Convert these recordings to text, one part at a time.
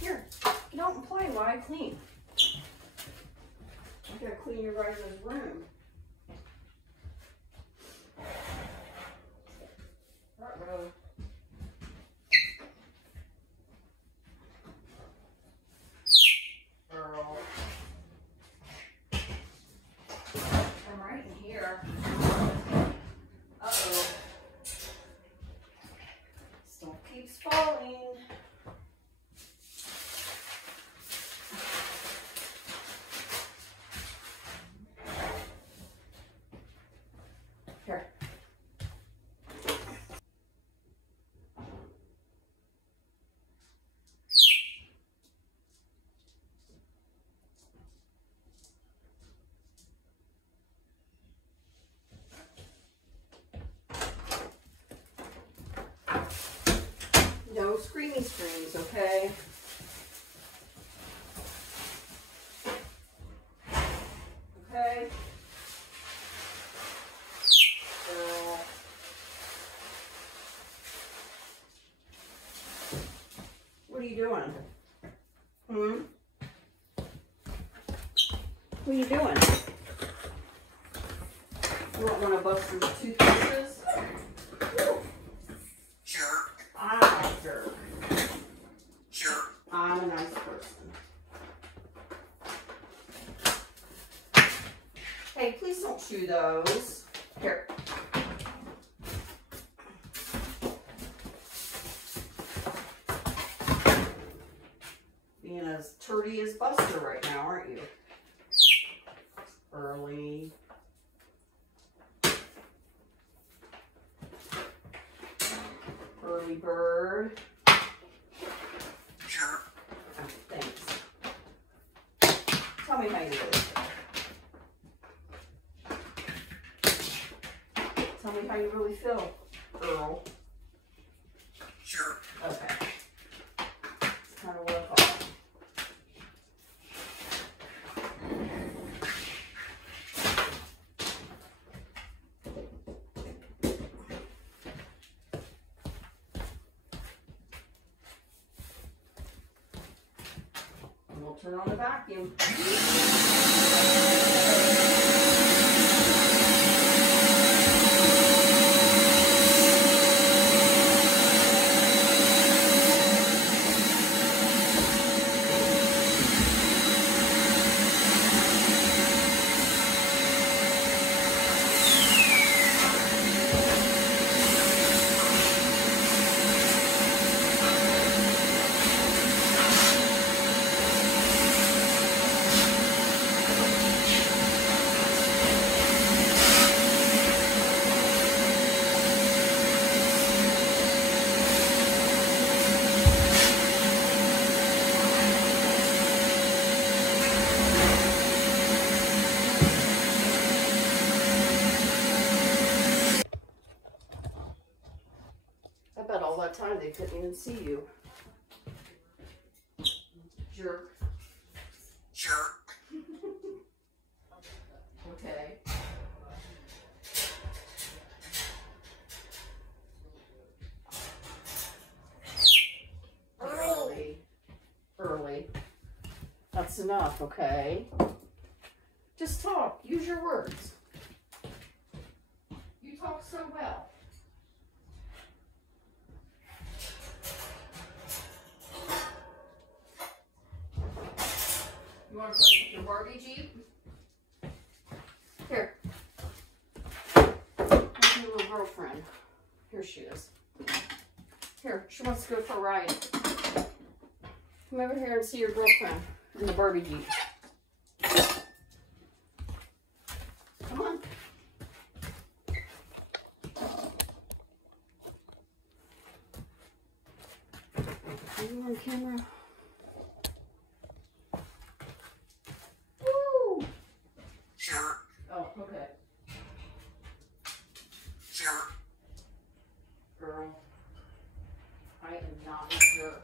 Here, get out and play while I clean. I gotta clean your guys' room. Uh-oh. Earl. I'm right in here. Uh-oh. Stuff keeps falling. Here. No screamy screams, okay? Okay? Earl. What are you doing? Hmm? What are you doing? You want one of Buster's toothbrushes? Jerk. I'm a jerk. Jerk. I'm a nice person. Hey, please don't chew those. Here. Being as turdy as Buster right now, aren't you? Early. Early bird. Jerk. Oh, thanks. Tell me how you really feel. Tell me how you really feel, Earl. Jerk. Okay. It's kind of work off. And we'll turn on the vacuum. I bet all that time they couldn't even see you. Jerk. Jerk. Okay. Early. Early. That's enough, okay? Just talk. Use your words. You talk so well. You want to play with your Barbie Jeep? Here. Where's your little girlfriend? Here she is. Here, she wants to go for a ride. Come over here and see your girlfriend in the Barbie Jeep. Come on. Are you on camera? Woo! Jerk. Oh, okay. Jerk. Girl, I am not a jerk.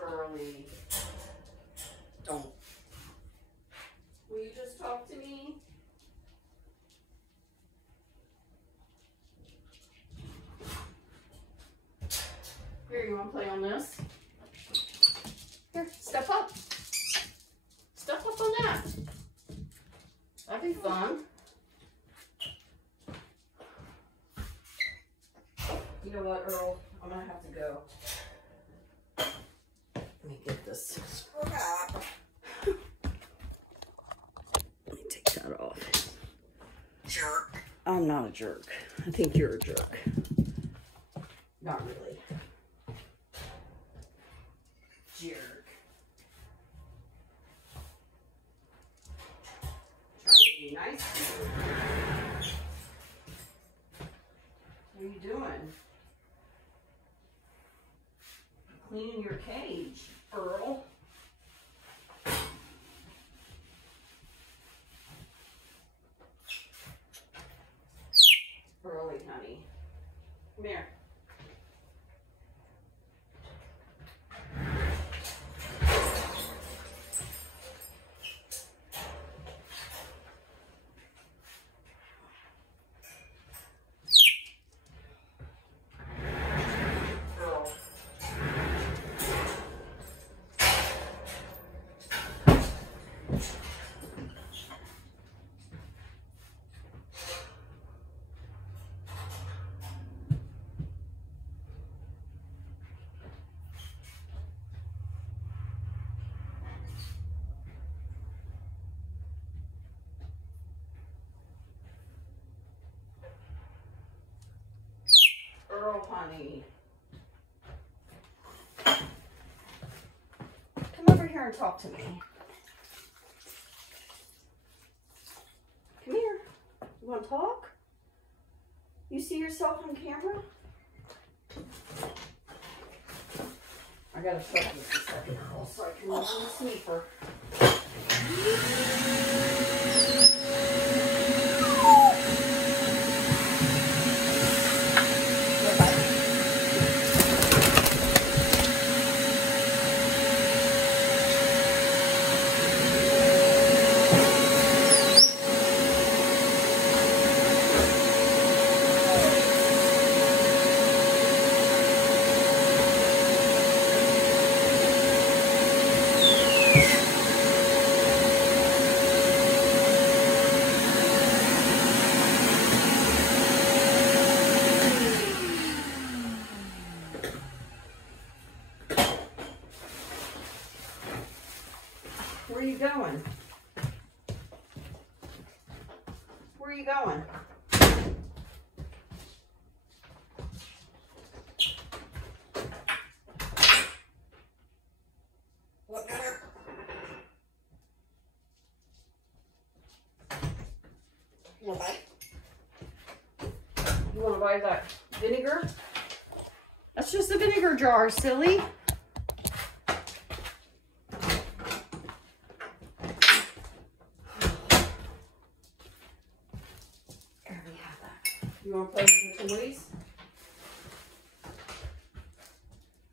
Early. on. You know what, Earl? I'm gonna have to go. Let me get this. Let me take that off. Jerk. I'm not a jerk. I think you're a jerk. Not really. Jerk. Trying to be nice to you. What are you doing? Cleaning your cage, Earl. Early, honey. Come here. Earl. Earl, honey. Come over here and talk to me. Come here. You want to talk? You see yourself on camera? I gotta shut this a second, Earl, so I can run the sweeper. Where are you going? Where are you going? What better? You want to buy? You want to buy that vinegar? That's just a vinegar jar, silly. You want to play with the toys?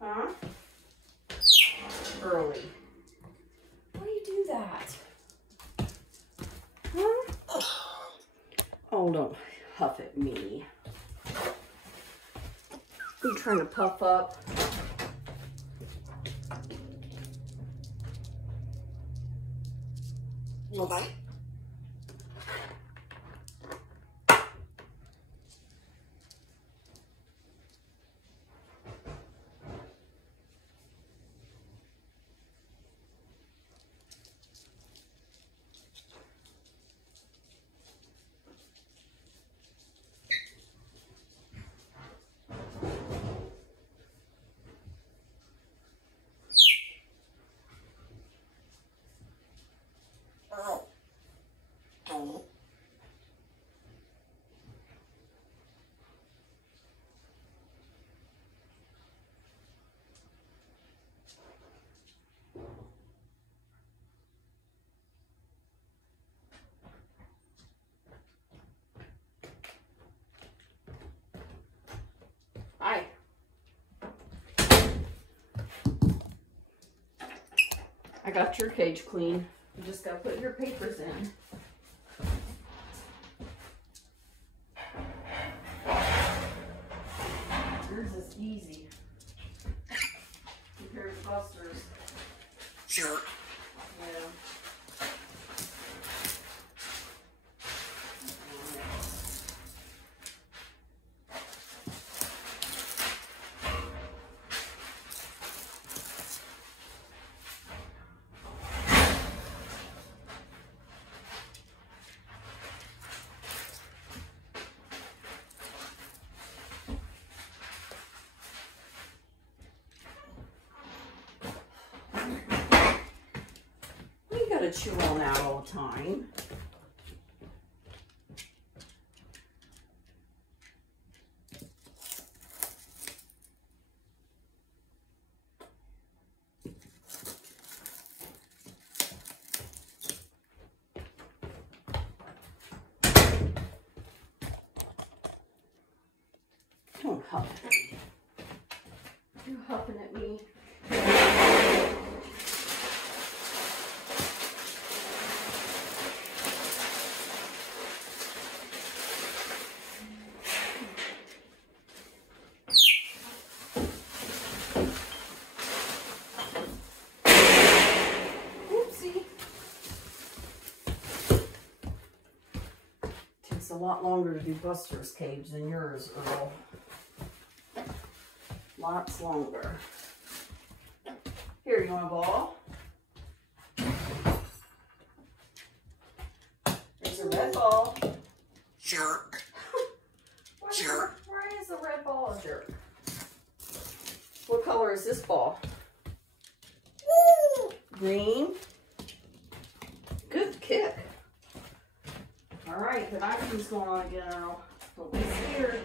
Huh? Early. Why do you do that? Huh? Oh, don't huff at me. You trying to puff up? You want to buy? Earl. Don't. Hi. I got your cage clean. You just gotta put your papers in. Yours is easy compared to Buster's. Jerk. Yeah. gotta chew on that all the time. Don't huff at me. You're huffing at me. Oopsie. Takes a lot longer to do Buster's cage than yours, Earl. Lots longer. Here, you want a ball? There's a red ball. Jerk. Why is the red ball a jerk? What color is this ball? Woo! Green. Good kick. All right, the action's going on again, Earl. Don't be scared.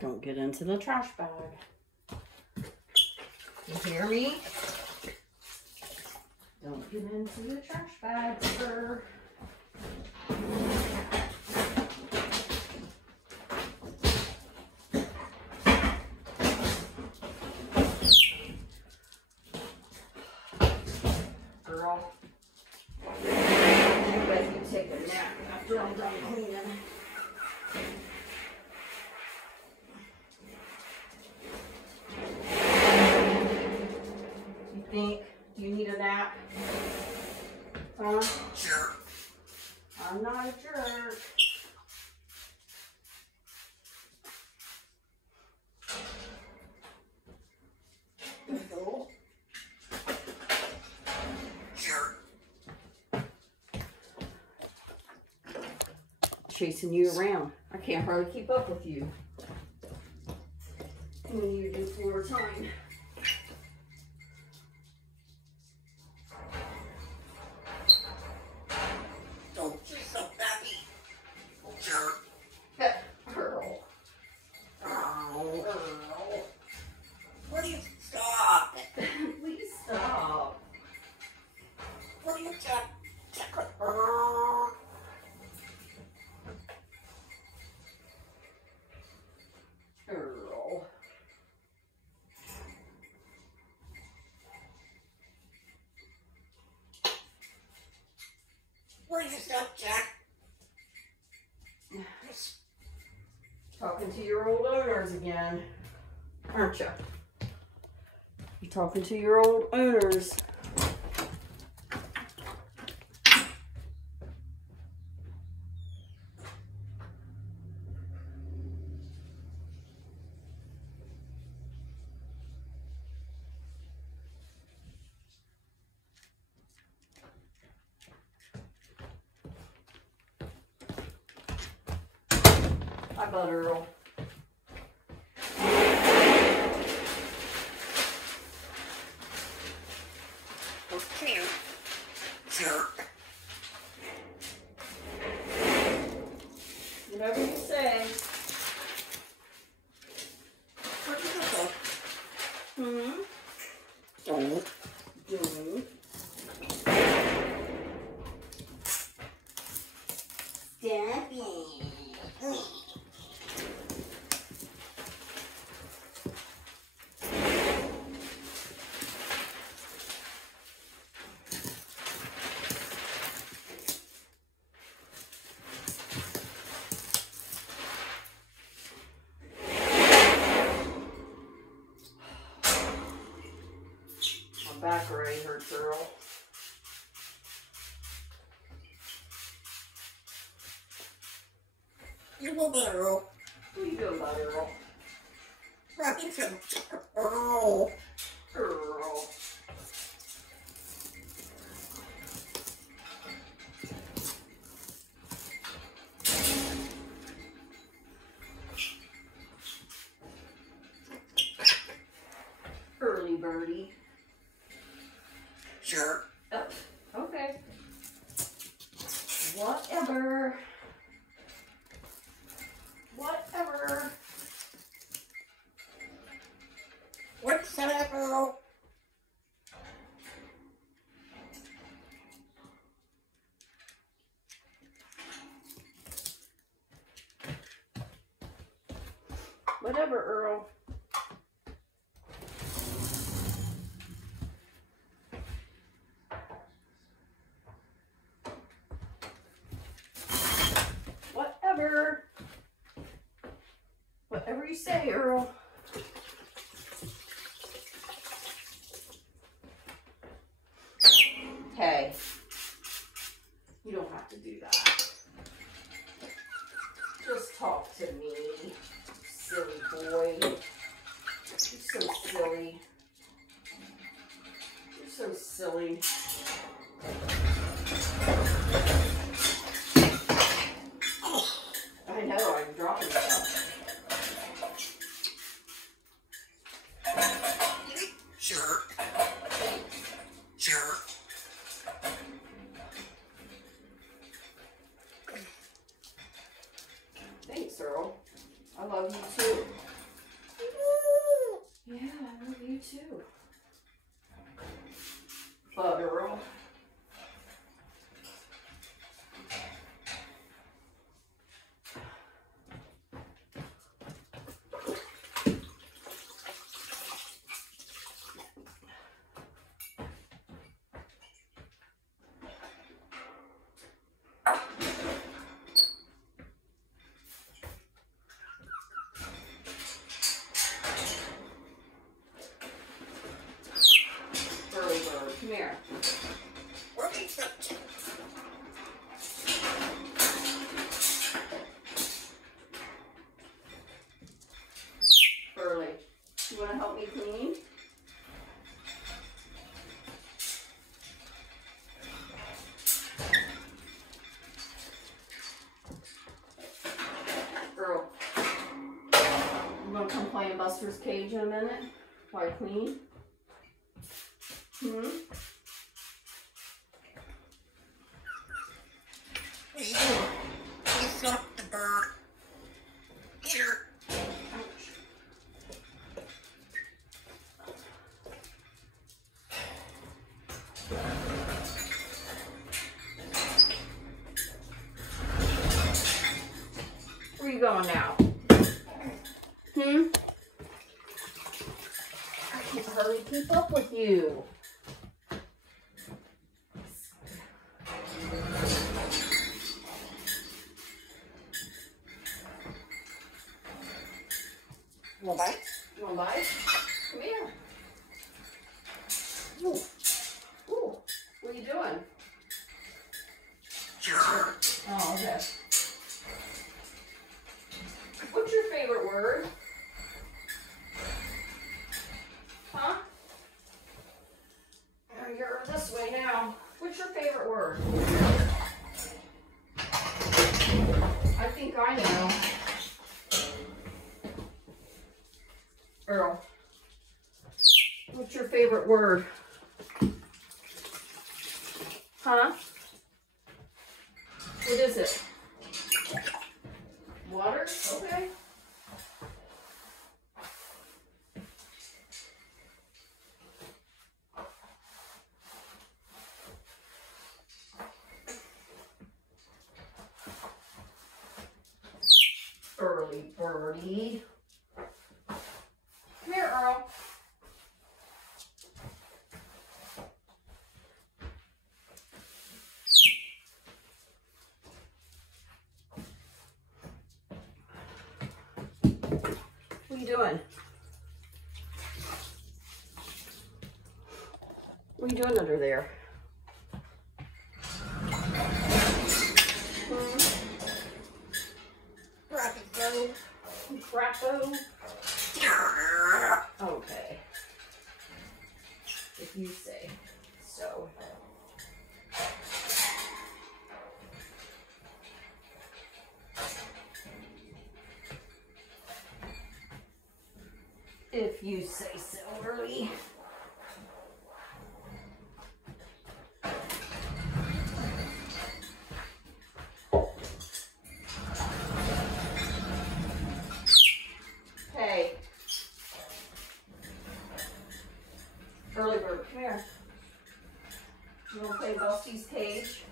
Don't get into the trash bag. You hear me? Don't get into the trash bag, sir. Girl. I bet you take a nap after I'm done cleaning. Do you need a nap? Huh? Jerk. I'm not a jerk. No. Jerk. Chasing you around. I can't hardly keep up with you. When you do floor time. Earl. Oh, Earl. Please stop. Please stop. Please check. Earl. Please stop, Jack. Talking to your old owners again, aren't you? You're talking to your old owners. Hi, Bud Earl. Okay. Jerk. Whatever you say. What did you say? Hmm? Don't. Doing. Stop it. back already hurts, Earl. You will be Earl. What are you doing about Earl? Rubbing some Earl. Earl. Early birdie. Sure. Oh, okay. Whatever. Whatever. What's that, Earl? Whatever, Earl. Whatever. Whatever you say, Earl. Hey, you don't have to do that. Just talk to me, silly boy. You're so silly. You're so silly. I know, I'm dropping stuff. Sure. Sure. Thanks, Earl. I love you too. Yeah, I love you too. But Earl. Come here. Rubbing some Early. You want to help me clean? Earl. You want to come play in Buster's cage in a minute while I clean? Hmm? He's not the bird. Here. Where you going now? I can hardly keep up with you. You want a bite? You want a bite? Come here. Ooh. Ooh. What are you doing? Sure. Oh, okay. What's your favorite word? Huh? Oh, you're this way now. What's your favorite word? I think I know. Earl. What's your favorite word? Huh? What is it? Water? Okay. Early birdie. Come here, Earl. What are you doing? What are you doing under there? Crappo. Okay. If you say so. If you say so, Early. Hey. Early bird, come here. You want to play Busty's cage?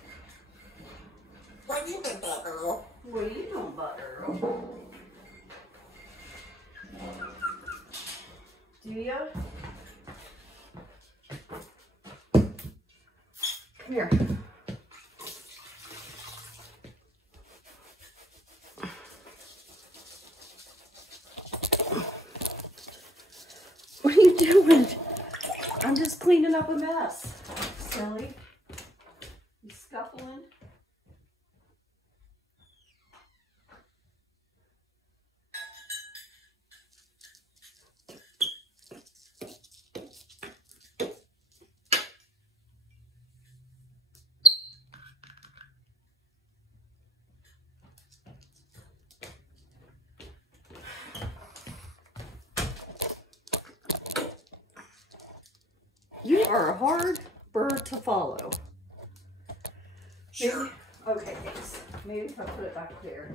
What are you doing, Earl? What are you doing, bud, Earl? Do you? Come here. What are you doing? I'm just cleaning up a mess. Silly. You scuffling? You are a hard bird to follow. Sure. Okay, thanks. Maybe if I put it back there,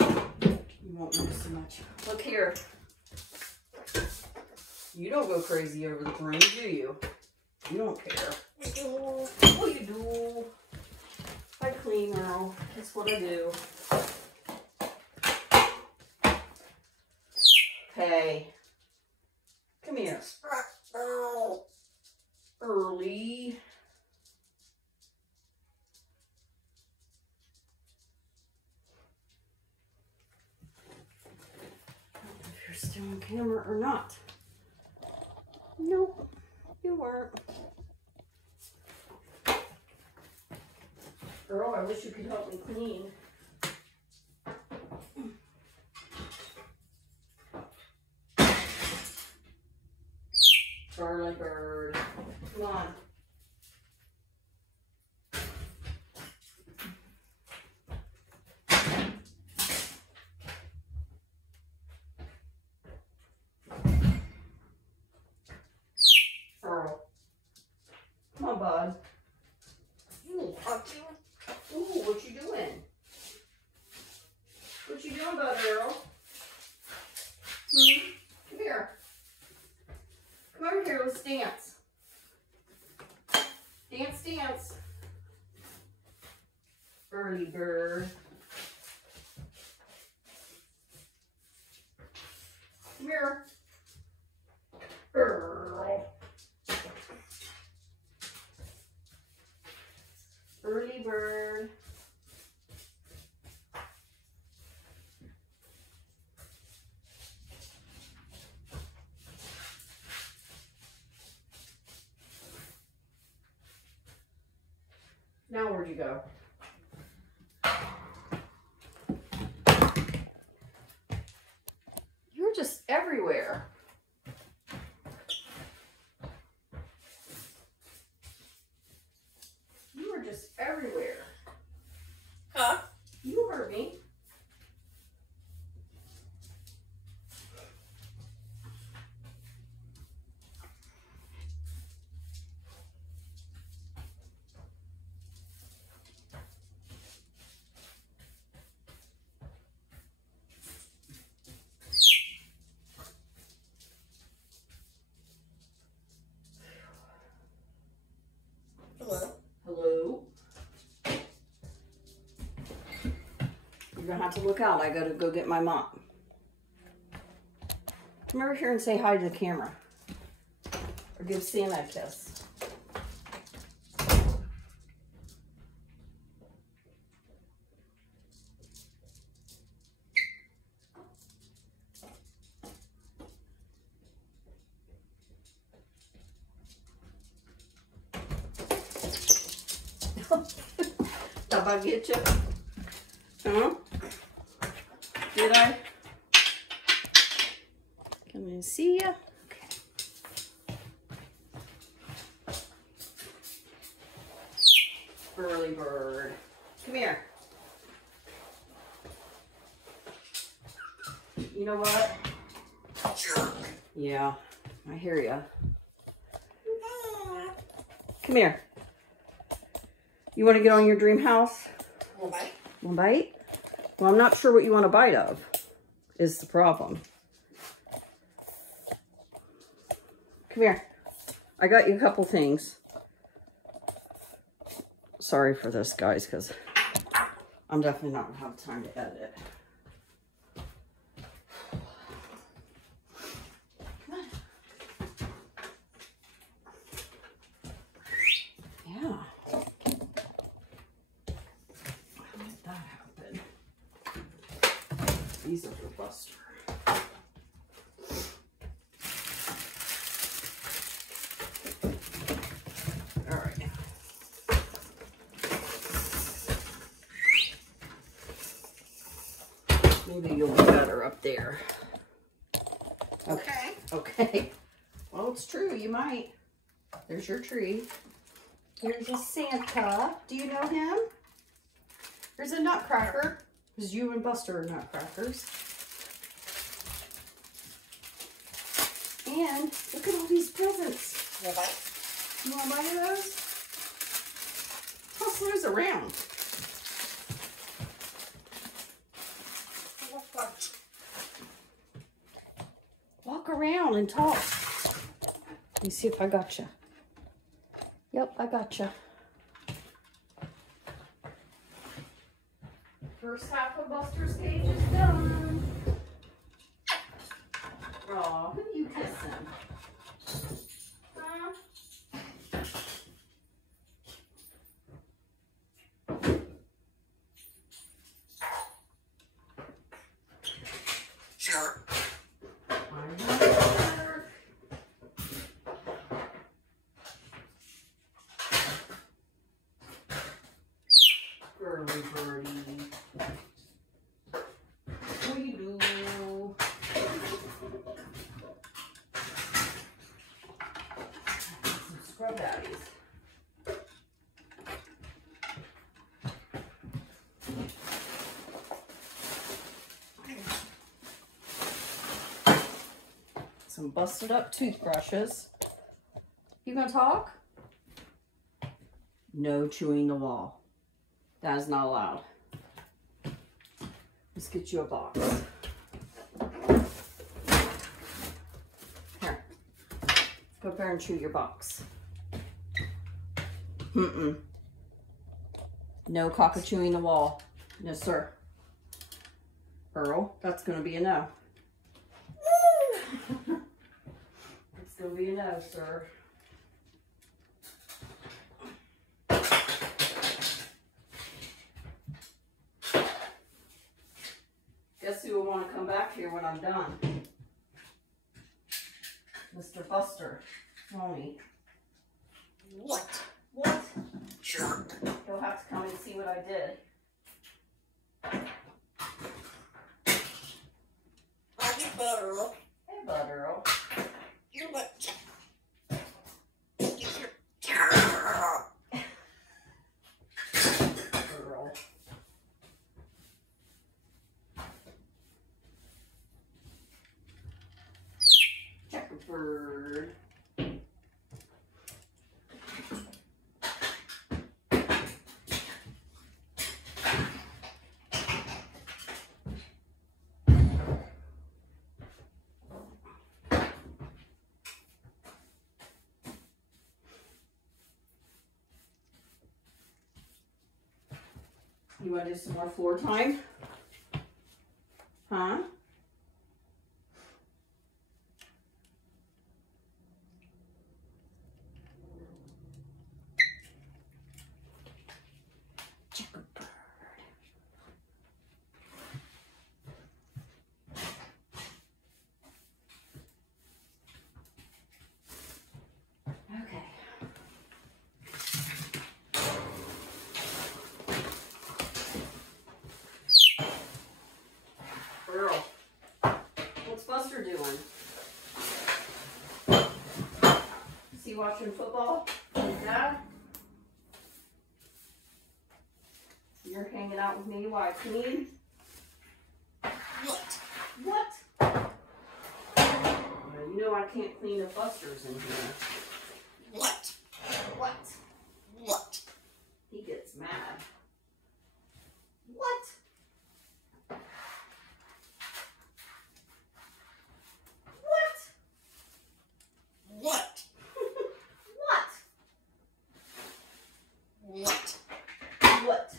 you won't move so much. Look here. You don't go crazy over the broom, do you? You don't care. We do. What you do? I clean, Earl. That's what I do. Hey. Come here. Earl. Early. I don't know if you're still on camera or not. Nope, you weren't. Earl, I wish you could help me clean. Early bird. Come on. Earl. Come on, bud. You touch you. Ooh, what you doing? What you doing, bud, Earl? Hmm? Come here. Come over here, let's dance. Dance, dance. Early bird. Come here. Earl. Early bird. Now where'd you go? You're just everywhere. You are just everywhere. Huh? You heard me. Hello. Hello? You're gonna have to look out. I gotta go get my mop. Come over here and say hi to the camera. Or give Santa a kiss. How about get you? Huh? Did I? Come and see ya. Okay. Early bird. Come here. You know what? Yeah, I hear ya. Come here. You want to get on your dream house? One bite. One bite? Well, I'm not sure what you want to bite of, is the problem. Come here. I got you a couple things. Sorry for this, guys, because I'm definitely not going to have time to edit. These are for Buster. All right. Maybe you'll be better up there. Okay. Okay. Well, it's true. You might. There's your tree. Here's a Santa. Do you know him? Here's a Nutcracker. Because you and Buster are nutcrackers. And look at all these presents. One bite. You want to buy those? Toss those around. Walk around and talk. Let me see if I got you. Yep, I got you. First half of Buster's cage is done. Aw, who do you kissing? Huh? Sure. Early birdie. What do you do? Some scrub daddies. Some busted up toothbrushes. You gonna talk? No chewing the wall. That is not allowed. Let's get you a box. Here. Go up there and chew your box. No cockatoo chewing the wall. No, sir. Earl, that's going to be a no. It's going to be a no, sir. Guess who will want to come back here when I'm done? Mr. Buster, won't he? What? What? Sure. He'll have to come and see what I did. Are you better? Hey, Bud Earl. You what? Earl. Checkerboard. You want to do some more floor time? Huh? Checkerboard. Okay. Buster doing? Is he watching football with Dad? You're hanging out with me while I clean? What? What? You know I can't clean if Buster's in here. What? What? What? He gets mad. What? What? What? What? What? What?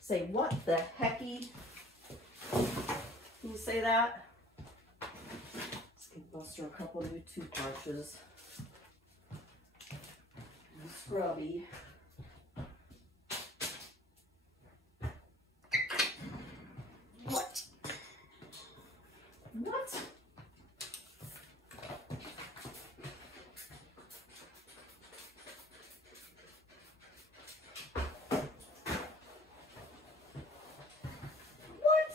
Say what the hecky? Can you say that? Let's give Buster a couple new toothbrushes. And a scrubby. What? What? What?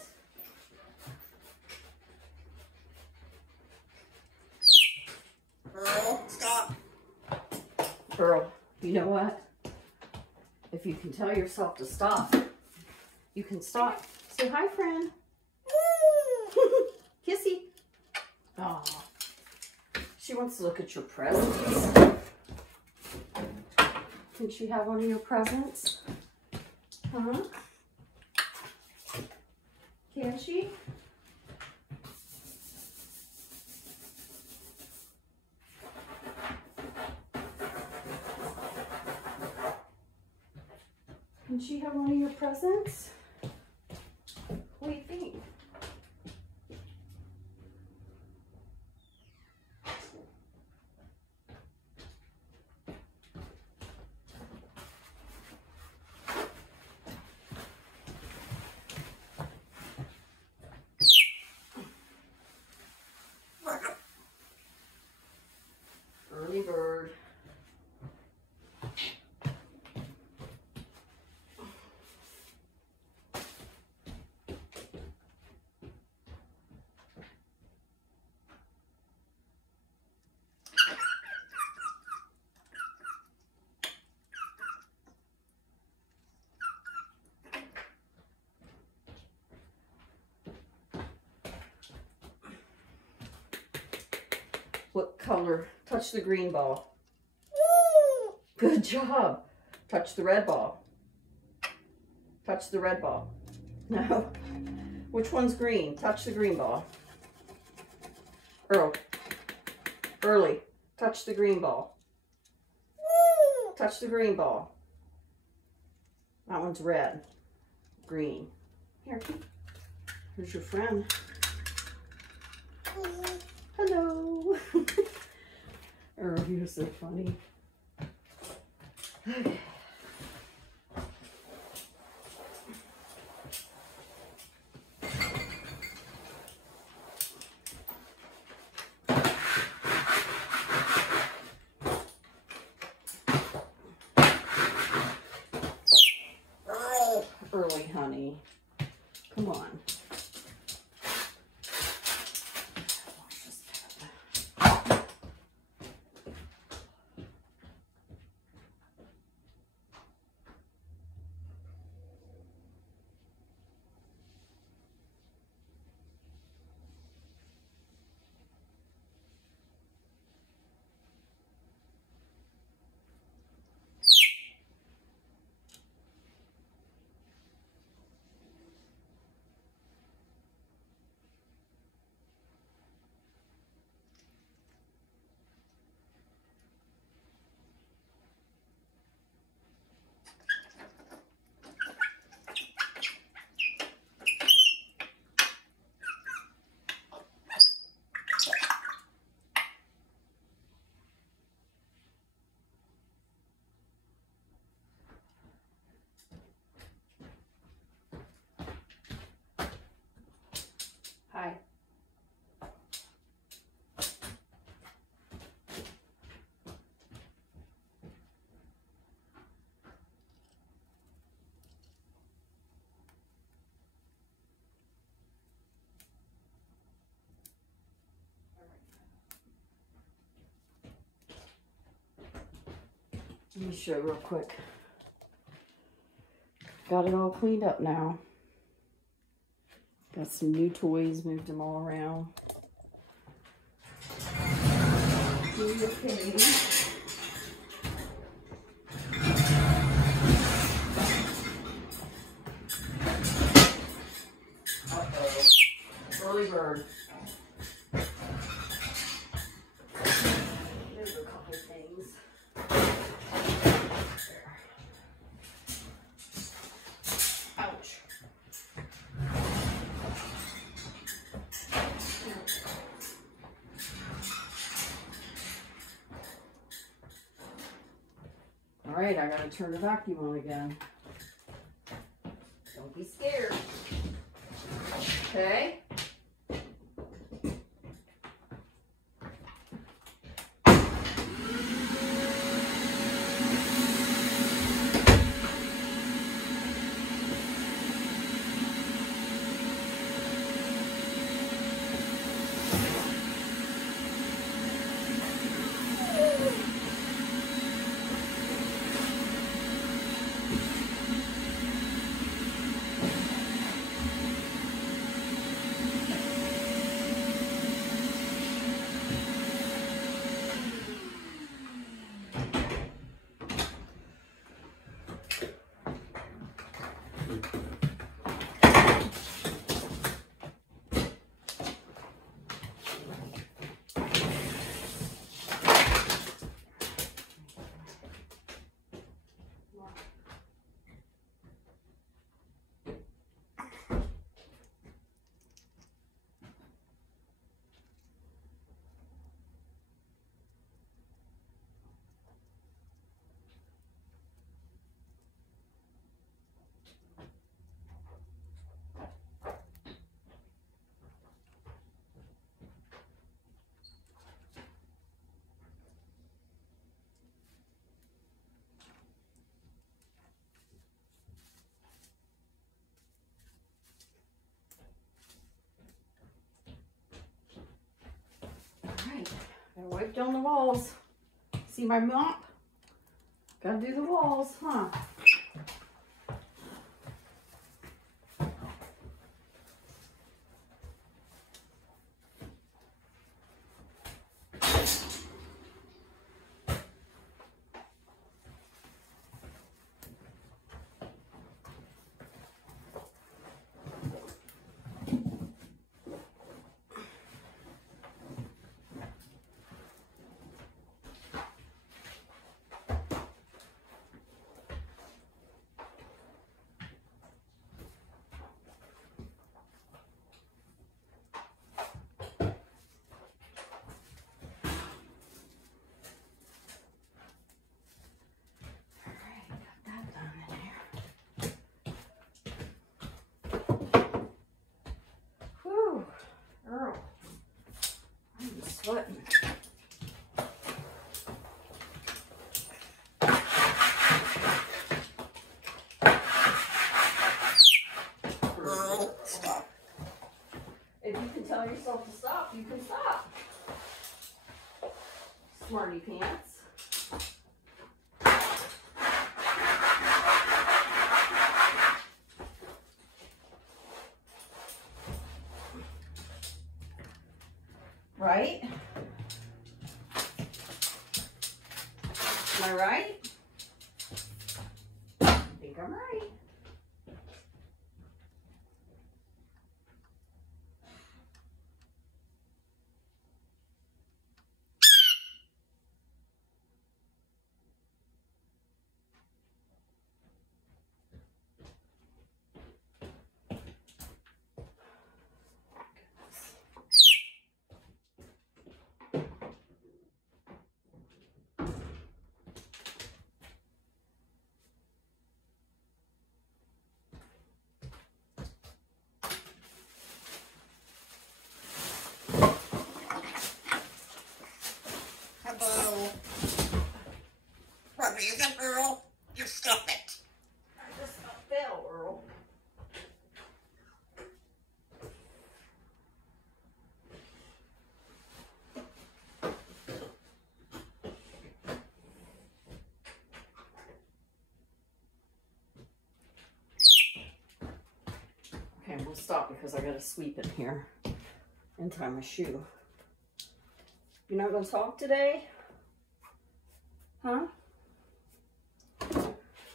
Earl, stop. Earl, you know what? If you can tell yourself to stop, you can stop. Say hi, friend. Kissy. Aw. She wants to look at your presents. Can she have one of your presents? Huh? Can she? Can she have one of your presents? What do you think? Early bird. What color? Touch the green ball. Good job. Touch the red ball. Touch the red ball. No. Which one's green? Touch the green ball. Earl. Early. Touch the green ball. Touch the green ball. That one's red. Green. Here. Here's your friend. Hello. Earl, you're so funny. Okay. Earl. Early, honey. Come on. me show real quick. Got it all cleaned up now. Got some new toys, moved them all around. Okay. Uh-oh. Early bird. There's a couple things. There. Ouch. All right, I gotta turn the vacuum on again. Don't be scared. Okay. Gotta wipe down the walls. See my mop? Gotta do the walls, huh? Earl, I'm sweating. Stop. If you can tell yourself to stop, you can stop. Smarty pants. Right? Am I right? I think I'm right. I'll stop because I gotta sweep in here and tie my shoe. You're not gonna talk today? Huh?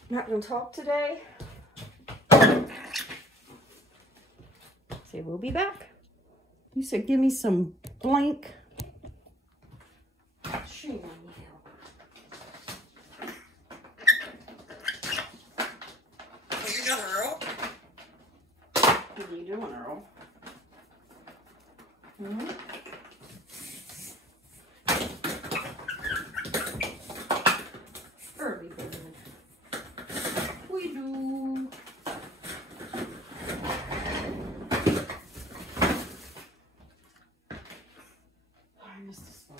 Not gonna talk today? Say we'll be back. You said give me some blank. Shame on you. What you doing, Earl? What are you doing, Earl? Hmm? Early bird. We do. I missed a spot.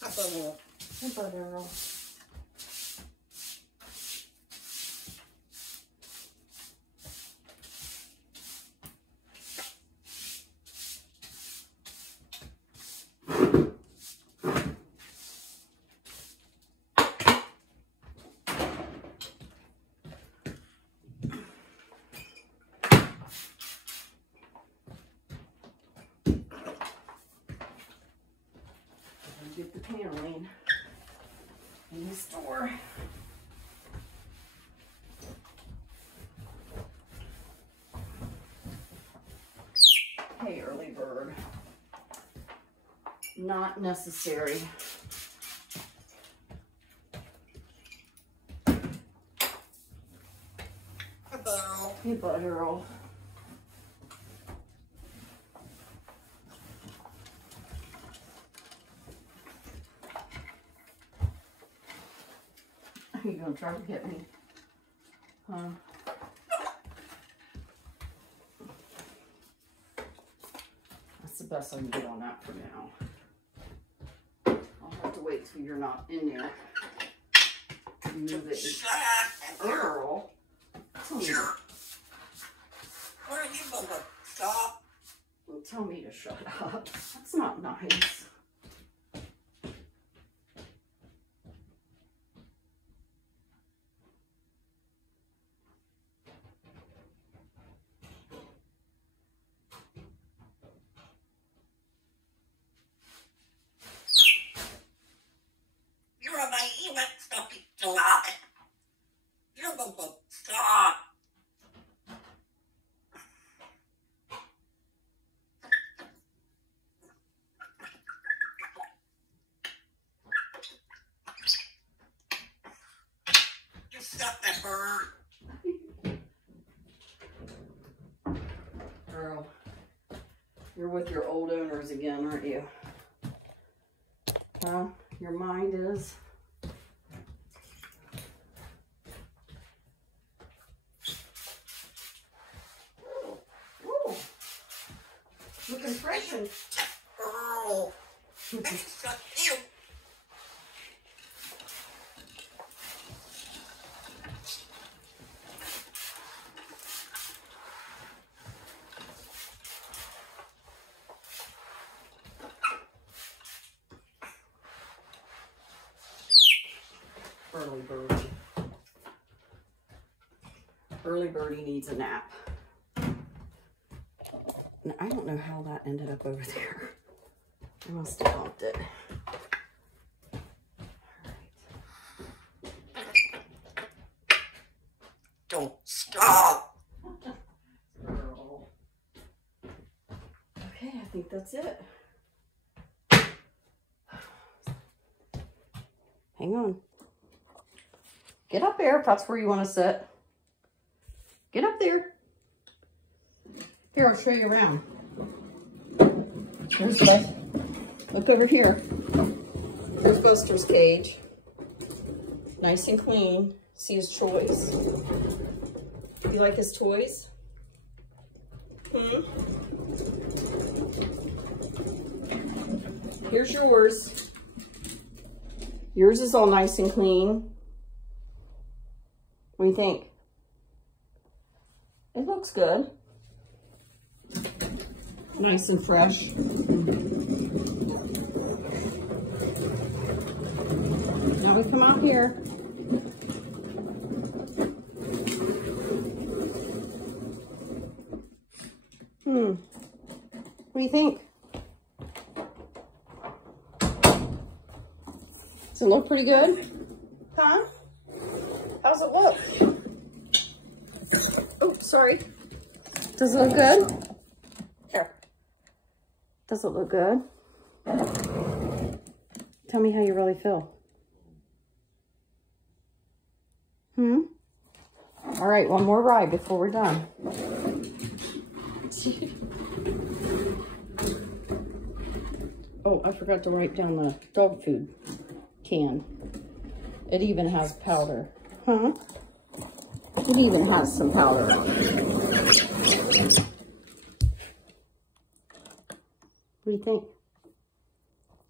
Hop over. Hey, bud, Earl. Get the paneling in the store. Hey, early bird. Not necessary. Hello. Hey, bud, Earl. Are you gonna try to get me? Huh? That's the best I can do on that for now. I'll have to wait till you're not in there to move it. Shut up. Earl, tell me, Where are you moving? Stop. tell me to shut up. That's not nice. You're a my email. Stop it. Stop. You're going to stop. You stop that bird. Earl, you're with your old owners again, aren't you? Huh? Your mind is? Ooh. Looking fresh and... Earl. That's not you. Early birdie. Early birdie needs a nap. And I don't know how that ended up over there. I must have bumped it. Don't stop. Girl. Okay, I think that's it. Hang on. Get up there if that's where you want to sit. Get up there. Here, I'll show you around. Here's Beth. Look over here. Here's Buster's cage. Nice and clean. See his toys? You like his toys? Here's yours. Yours is all nice and clean. What do you think? It looks good. Nice and fresh. him come out here. What do you think? Does it look pretty good? Huh? How's it look? Oh, sorry. Does it look good? Here. Does it look good? Tell me how you really feel. All right, one more ride before we're done. Oh, I forgot to write down the dog food can. It even has powder. Huh? It even has some powder on it. What do you think?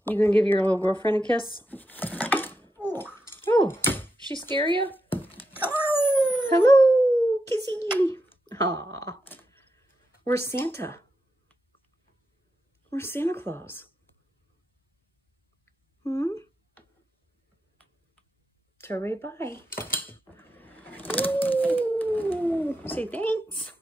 You gonna give your little girlfriend a kiss? Oh, she scare you? Hello, kissy. Aw. Where's Santa? Where's Santa Claus? Tell everybody bye. Ooh, say thanks.